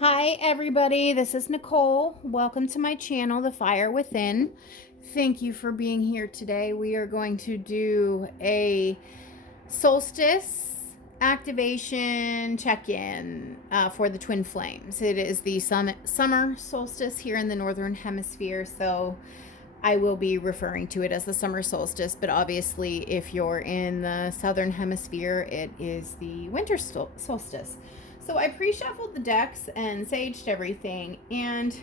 Hi everybody, this is Nicole. Welcome to my channel, The Fire Within. Thank you for being here today. We are going to do a solstice activation check-in for the twin flames. It is the summer solstice here in the northern hemisphere, so I will be referring to it as the summer solstice, but obviously if you're in the southern hemisphere, it is the winter solstice. So I pre-shuffled the decks and saged everything, and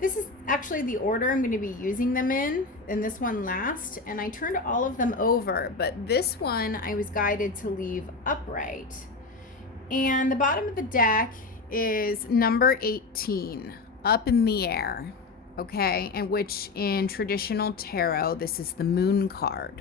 this is actually the order I'm going to be using them in, and this one last, and I turned all of them over, but this one I was guided to leave upright. And the bottom of the deck is number 18, up in the air, okay? And which in traditional tarot, this is the moon card.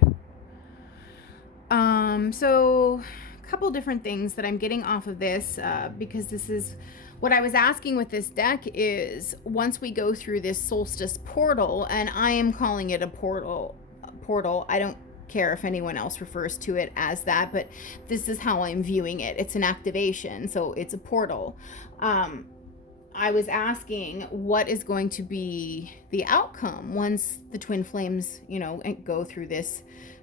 So couple different things that I'm getting off of this because this is what I was asking with this deck is once we go through this solstice portal, and I am calling it a portal. I don't care if anyone else refers to it as that, but this is how I'm viewing it. It's an activation, so it's a portal. I was asking what is going to be the outcome once the twin flames, go through this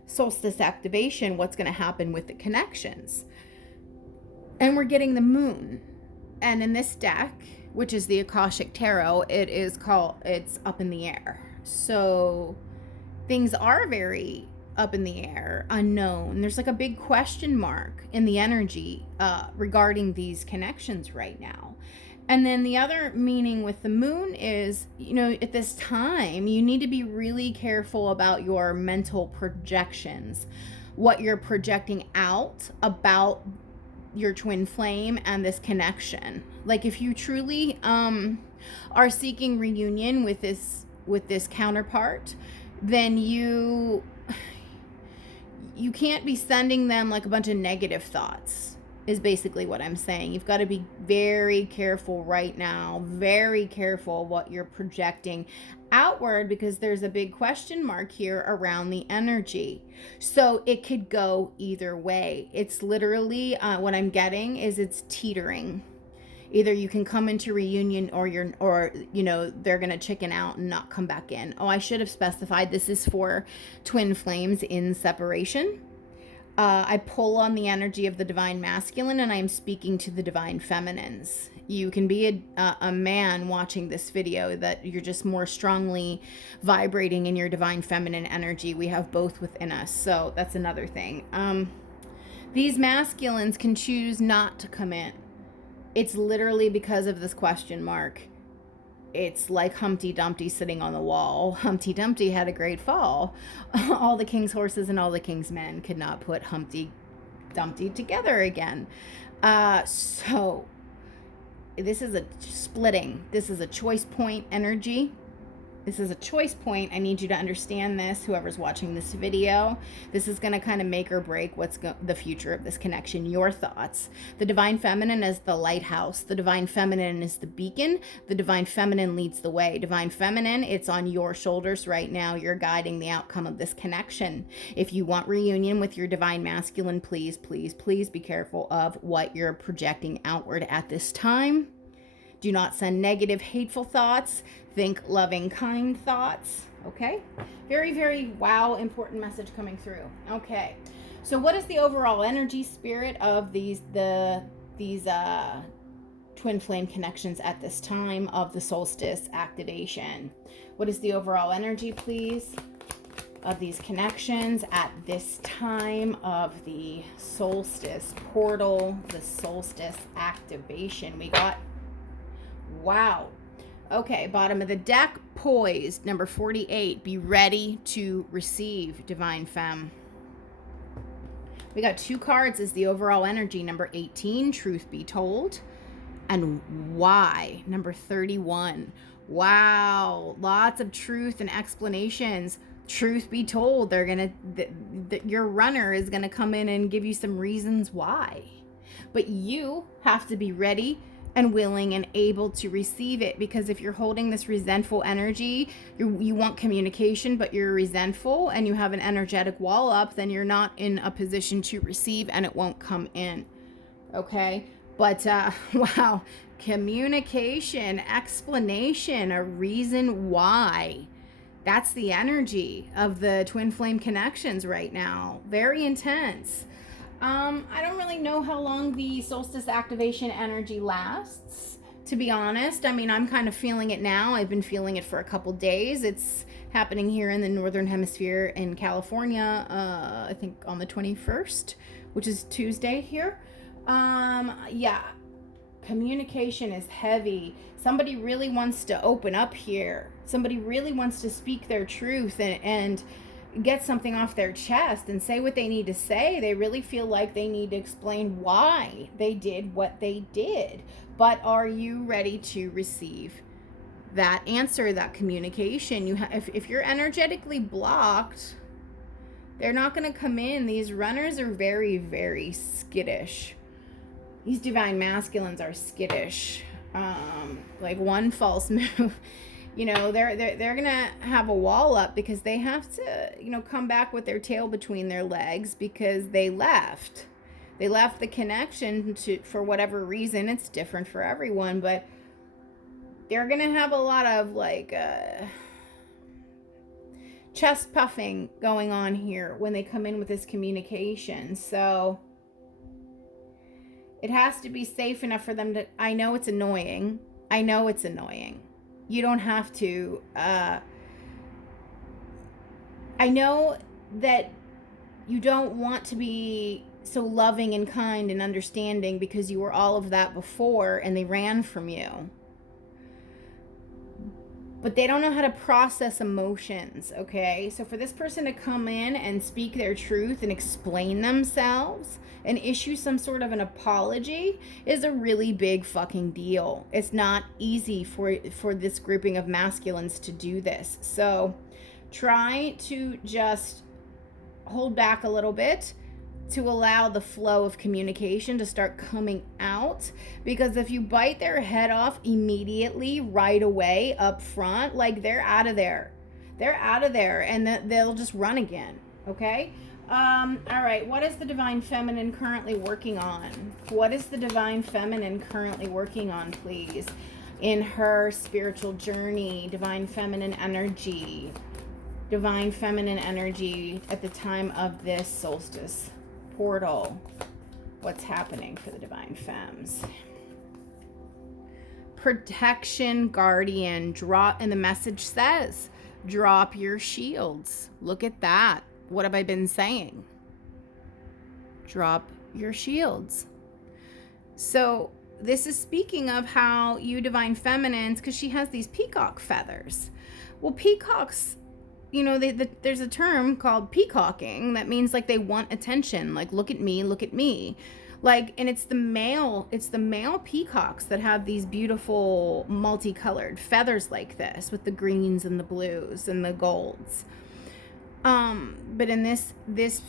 solstice activation. What's going to happen with the connections? And we're getting the moon. And in this deck, which is the Akashic Tarot, it's up in the air. So things are very up in the air, unknown. There's like a big question mark in the energy regarding these connections right now. And then the other meaning with the moon is, at this time, you need to be really careful about your mental projections, what you're projecting out about your twin flame and this connection. Like if you truly are seeking reunion with this counterpart, then you can't be sending them like a bunch of negative thoughts. Is basically what I'm saying. You've got to be very careful right now, very careful what you're projecting outward, because there's a big question mark here around the energy. So it could go either way. It's literally what I'm getting is it's teetering. Either you can come into reunion or they're going to chicken out and not come back in. Oh, I should have specified this is for twin flames in separation. I pull on the energy of the divine masculine, and I am speaking to the divine feminines. You can be a man watching this video that you're just more strongly vibrating in your divine feminine energy. We have both within us, so that's another thing. These masculines can choose not to come in. It's literally because of this question mark. It's like Humpty Dumpty sitting on the wall. Humpty Dumpty had a great fall. All the king's horses and all the king's men could not put Humpty Dumpty together again. So this is a splitting. This is a choice point energy. This is a choice point. I need you to understand this, whoever's watching this video. This is going to kind of make or break what's the future of this connection, your thoughts. The divine feminine is the lighthouse. The divine feminine is the beacon. The divine feminine leads the way. Divine feminine, it's on your shoulders right now. You're guiding the outcome of this connection. If you want reunion with your divine masculine, please, please, please be careful of what you're projecting outward at this time. Do not send negative, hateful thoughts. Think loving, kind thoughts. Okay? Very, very important message coming through. Okay. So what is the overall energy spirit of these twin flame connections at this time of the solstice activation? What is the overall energy, please, of these connections at this time of the solstice portal, the solstice activation? We got wow. Okay, bottom of the deck, poised, number 48. Be ready to receive, divine femme. We got two cards as the overall energy, number 18, truth be told, and why, number 31. Wow, lots of truth and explanations. Truth be told, your runner is gonna come in and give you some reasons why. But you have to be ready and willing and able to receive it, because if you're holding this resentful energy, you want communication, but you're resentful and you have an energetic wall up, then you're not in a position to receive and it won't come in. Okay? But wow, communication, explanation, a reason why. That's the energy of the twin flame connections right now. Very intense. I don't really know how long the solstice activation energy lasts, to be honest. I mean, I'm kind of feeling it now. I've been feeling it for a couple days. It's happening here in the northern hemisphere in California, I think on the 21st, which is Tuesday here. Yeah, communication is heavy. Somebody really wants to open up here. Somebody really wants to speak their truth and get something off their chest and say what they need to say. They really feel like they need to explain why they did what they did. But are you ready to receive that answer, that communication? If you're energetically blocked, they're not going to come in. These runners are very, very skittish. These divine masculines are skittish. Like one false move, they're gonna have a wall up because they have to, come back with their tail between their legs because they left the connection for whatever reason. It's different for everyone, but they're gonna have a lot of chest puffing going on here when they come in with this communication. So it has to be safe enough for them to, I know it's annoying. You don't have to, I know that you don't want to be so loving and kind and understanding because you were all of that before and they ran from you. But they don't know how to process emotions, okay? So for this person to come in and speak their truth and explain themselves and issue some sort of an apology is a really big fucking deal. It's not easy for this grouping of masculines to do this. So try to just hold back a little bit to allow the flow of communication to start coming out, because if you bite their head off immediately right away up front, like they're out of there and they'll just run again. Okay. All right, what is the divine feminine currently working on? Please, in her spiritual journey? Divine feminine energy at the time of this solstice portal. What's happening for the divine femmes? Protection, guardian, drop, and the message says, drop your shields. Look at that. What have I been saying? Drop your shields. So this is speaking of how you divine feminines, because she has these peacock feathers. Well, peacocks, there's a term called peacocking that means like they want attention, like look at me, like, and it's the male peacocks that have these beautiful multicolored feathers like this with the greens and the blues and the golds. But in this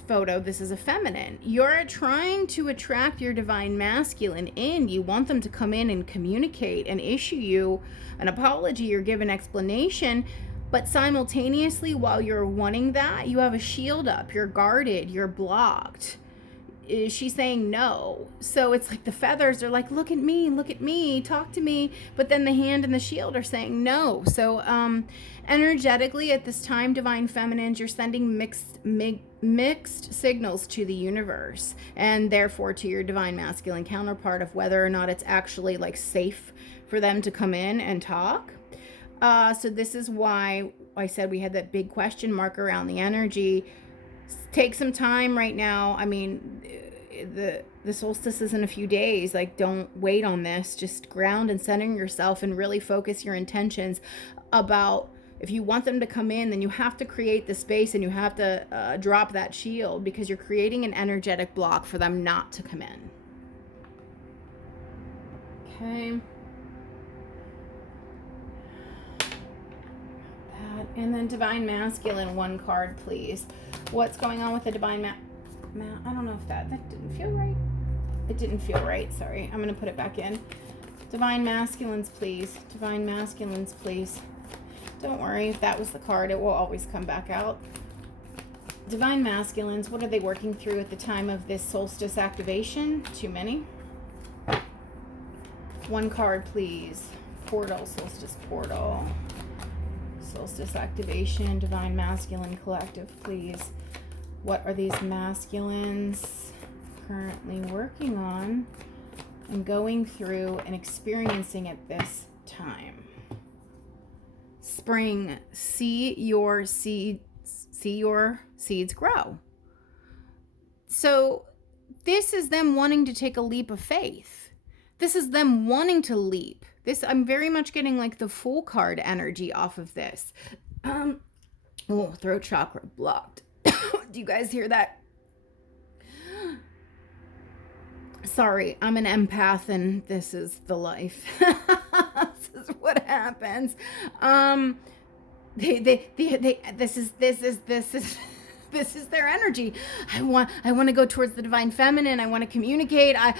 photo, this is a feminine. You're trying to attract your divine masculine in. You want them to come in and communicate and issue you an apology or give an explanation. But simultaneously, while you're wanting that, you have a shield up. You're guarded. You're blocked. She's saying no. So it's like the feathers are like, look at me, talk to me. But then the hand and the shield are saying no. So energetically at this time, divine feminines, you're sending mixed signals to the universe, and therefore to your divine masculine counterpart of whether or not it's actually like safe for them to come in and talk. So this is why I said we had that big question mark around the energy. Take some time right now. I mean, the solstice is in a few days. Like, don't wait on this. Just ground and center yourself and really focus your intentions about, if you want them to come in, then you have to create the space and you have to drop that shield, because you're creating an energetic block for them not to come in. Okay. And then divine masculine, one card, please. What's going on with the divine I don't know if that didn't feel right. It didn't feel right. Sorry. I'm going to put it back in. Divine masculines, please. Divine masculines, please. Don't worry if that was the card. It will always come back out. Divine masculines, what are they working through at the time of this solstice activation? Too many. One card, please. Portal, solstice portal. Solstice activation, divine masculine collective, please. What are these masculines currently working on and going through and experiencing at this time? Spring, see your seeds grow. So this is them wanting to take a leap of faith. This is them wanting to leap. This, I'm very much getting like the Fool card energy off of this. Oh, throat chakra blocked. Do you guys hear that? Sorry, I'm an empath and this is the life. This is what happens. This is their energy. I want to go towards the divine feminine. I want to communicate. I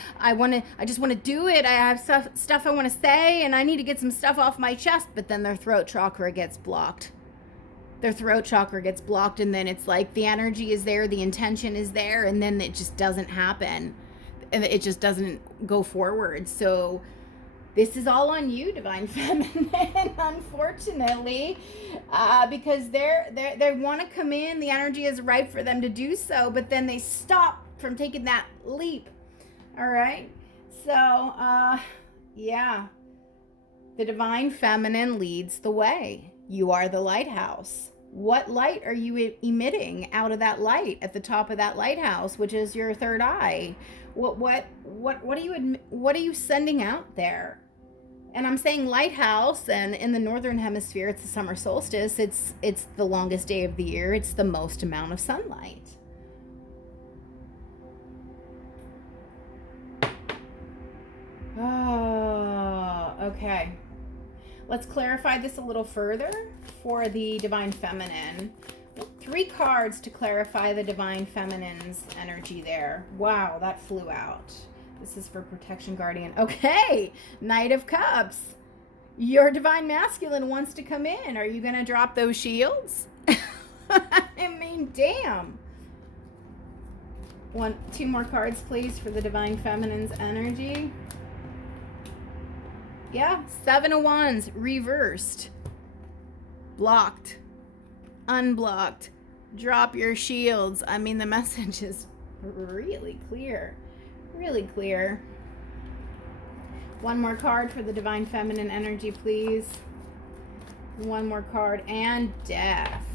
just want to do it. I have stuff I want to say, and I need to get some stuff off my chest. But then their throat chakra gets blocked. Their throat chakra gets blocked, and then it's like the energy is there, the intention is there, and then it just doesn't happen, and it just doesn't go forward. So this is all on you, divine feminine, unfortunately, because they want to come in. The energy is ripe for them to do so, but then they stop from taking that leap. All right. So, yeah, the divine feminine leads the way. You are the lighthouse. What light are you emitting out of that light at the top of that lighthouse, which is your third eye? What are you sending out there? And I'm saying lighthouse, and in the northern hemisphere, it's the summer solstice. It's the longest day of the year. It's the most amount of sunlight. Oh, okay. Let's clarify this a little further for the divine feminine. 3 cards to clarify the divine feminine's energy there. Wow, that flew out. This is for protection guardian. Okay, Knight of Cups. Your divine masculine wants to come in. Are you going to drop those shields? I mean, damn. 2 more cards, please, for the divine feminine's energy. Yeah, 7 of Wands, reversed. Blocked. Unblocked. Drop your shields. I mean, the message is really clear. Really clear. 1 more card for the divine feminine energy, please. 1 more card. And death.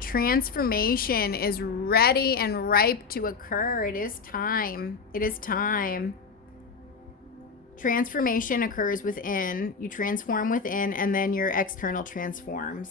Transformation is ready and ripe to occur. It is time. It is time. Transformation occurs within. You transform within, and then your external transforms.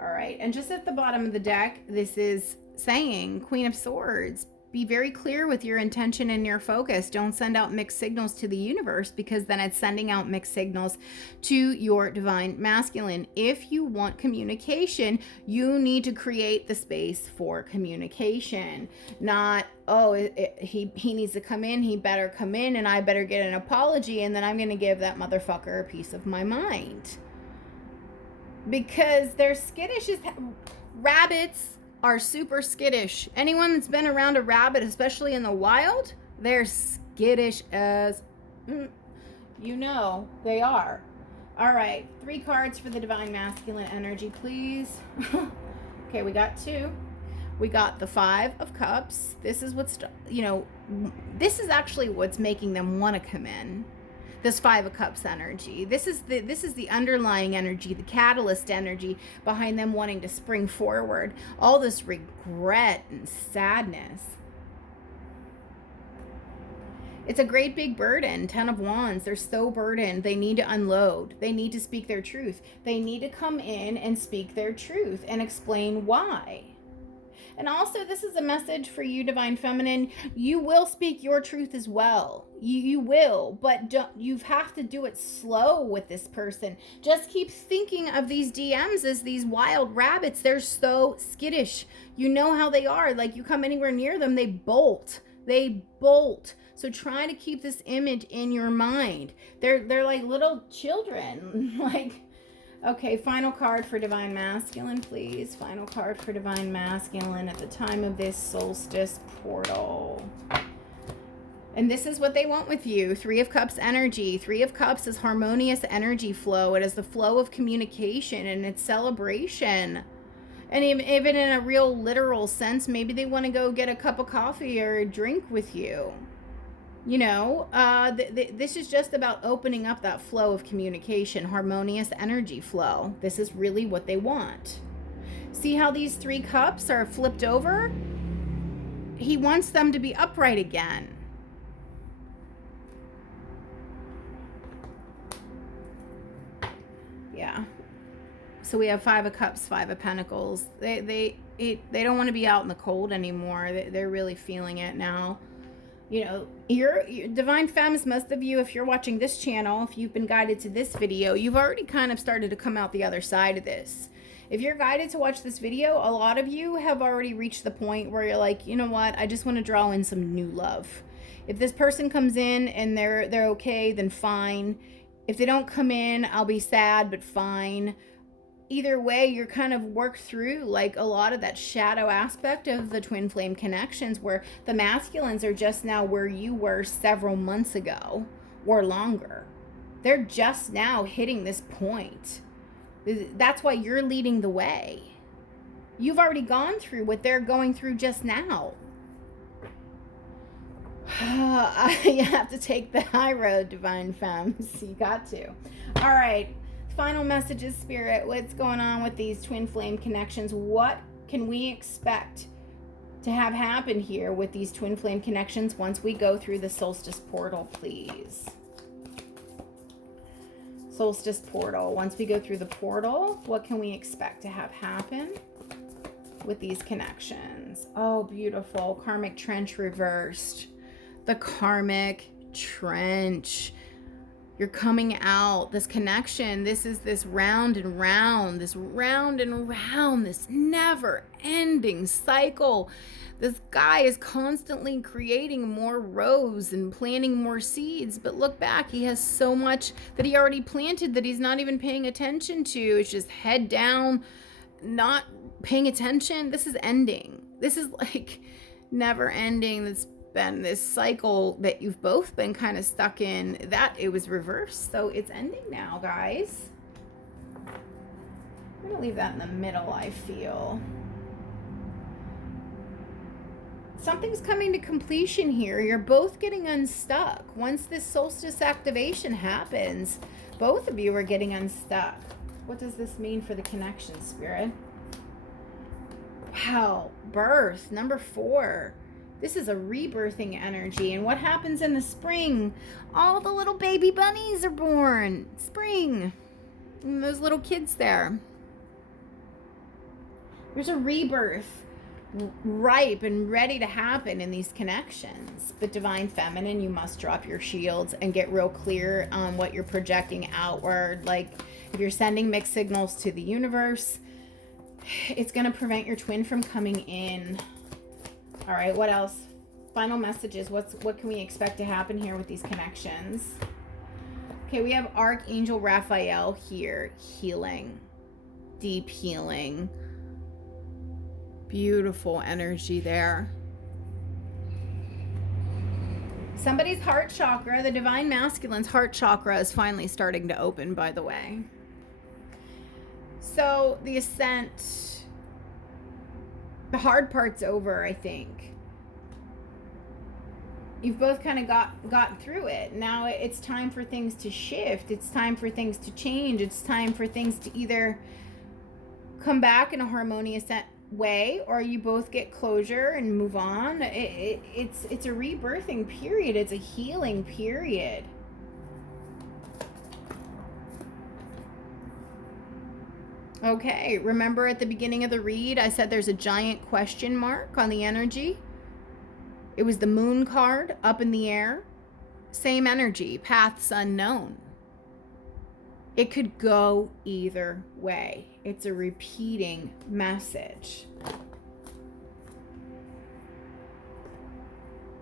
All right. And just at the bottom of the deck, this is saying, Queen of Swords, be very clear with your intention and your focus. Don't send out mixed signals to the universe, because then it's sending out mixed signals to your divine masculine. If you want communication, you need to create the space for communication. Not, oh, he needs to come in, he better come in, and I better get an apology, and then I'm going to give that motherfucker a piece of my mind. Because they're skittish as rabbits are super skittish. Anyone that's been around a rabbit, especially in the wild, they're skittish as you know they are. All right, 3 cards for the divine masculine energy, please. Okay, we got 2. We got the 5 of Cups. This is what's, this is actually what's making them want to come in. This 5 of Cups energy. This is the underlying energy, the catalyst energy behind them wanting to spring forward. All this regret and sadness. It's a great big burden. 10 of Wands. They're so burdened. They need to unload. They need to speak their truth. They need to come in and speak their truth and explain why. And also, this is a message for you, divine feminine. You will speak your truth as well. You will, but you have to do it slow with this person. Just keep thinking of these DMs as these wild rabbits. They're so skittish. You know how they are. Like, you come anywhere near them, they bolt. They bolt. So try to keep this image in your mind. They're like little children. Like, okay, final card for divine masculine, please. Final card for divine masculine at the time of this solstice portal. And this is what they want with you. 3 of Cups energy. 3 of Cups is harmonious energy flow. It is the flow of communication and it's celebration. And even in a real literal sense, maybe they want to go get a cup of coffee or a drink with you. You know, this is just about opening up that flow of communication, harmonious energy flow. This is really what they want. See how these 3 cups are flipped over? He wants them to be upright again. Yeah. So we have 5 of Cups, 5 of Pentacles. They don't want to be out in the cold anymore. They're really feeling it now. You know, you're Divine Femmes, most of you, if you're watching this channel, if you've been guided to this video, you've already kind of started to come out the other side of this. If you're guided to watch this video, a lot of you have already reached the point where you're like, you know what, I just want to draw in some new love. If this person comes in and they're okay, then fine. If they don't come in, I'll be sad, but fine. Either way, you're kind of worked through like a lot of that shadow aspect of the twin flame connections where the masculines are just now where you were several months ago or longer. They're just now hitting this point. That's why you're leading the way. You've already gone through what they're going through just now. You have to take the high road, Divine Femmes. You got to. All right. Final messages, Spirit. What's going on with these twin flame connections? What can we expect to have happen here with these twin flame connections once we go through the solstice portal, please? Solstice portal. Once we go through the portal, what can we expect to have happen with these connections? Oh, beautiful. Karmic trench reversed. The karmic trench. You're coming out. This connection, this is this round and round, this never ending cycle. This guy is constantly creating more rows and planting more seeds. But look back, he has so much that he already planted that he's not even paying attention to. It's just head down, not paying attention. This is ending. This is like never ending. That's been this cycle that you've both been kind of stuck in, that it was reversed, so it's ending now, guys. I'm gonna leave that in the middle. I feel something's coming to completion here. You're both getting unstuck. Once this solstice activation happens, both of you are getting unstuck. What does this mean for the connection, Spirit? Wow, birth, number 4. This is a rebirthing energy. And what happens in the spring? All the little baby bunnies are born. Spring. And those little kids there. There's a rebirth ripe and ready to happen in these connections. But Divine Feminine, you must drop your shields and get real clear on what you're projecting outward. Like if you're sending mixed signals to the universe, it's going to prevent your twin from coming in. All right, what else? Final messages. What can we expect to happen here with these connections? Okay, we have Archangel Raphael here, healing, deep healing. Beautiful energy there. Somebody's heart chakra, the Divine Masculine's heart chakra is finally starting to open, by the way. So the ascent, the hard part's over, I think. You've both kind of got through it. Now it's time for things to shift. It's time for things to change. It's time for things to either come back in a harmonious way, or you both get closure and move on. It's a rebirthing period. It's a healing period. Okay, remember at the beginning of the read, I said there's a giant question mark on the energy. It was the moon card up in the air. Same energy, paths unknown. It could go either way. It's a repeating message.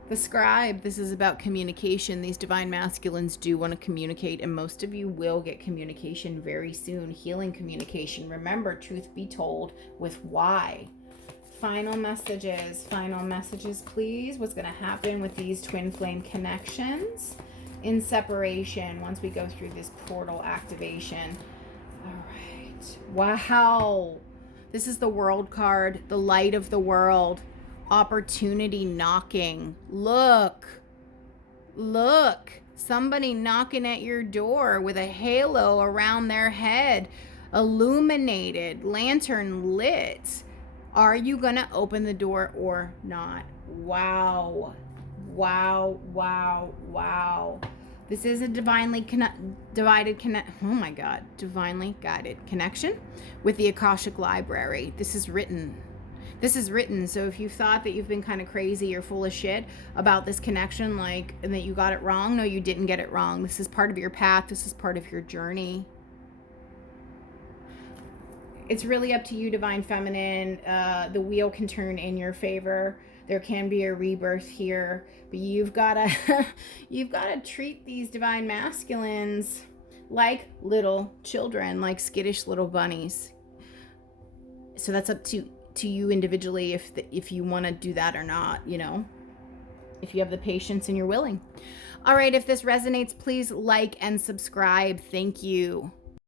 The scribe, this is about communication. These divine masculines do want to communicate, and most of you will get communication very soon. Healing communication. Remember, truth be told with why. Final messages, please. What's going to happen with these twin flame connections in separation once we go through this portal activation? All right. Wow. This is the World card, the light of the world, opportunity knocking. Look, somebody knocking at your door with a halo around their head, illuminated, lantern lit. Are you going to open the door or not? Wow. This is a divinely divinely guided connection with the Akashic Library. This is written. So if you thought that you've been kind of crazy or full of shit about this connection, and that you got it wrong, no, you didn't get it wrong. This is part of your path. This is part of your journey. It's really up to you, Divine Feminine. The wheel can turn in your favor. There can be a rebirth here, but you've gotta treat these Divine Masculines like little children, like skittish little bunnies. So that's up to you individually if you want to do that or not, if you have the patience and you're willing. All right, if this resonates, please like and subscribe. Thank you.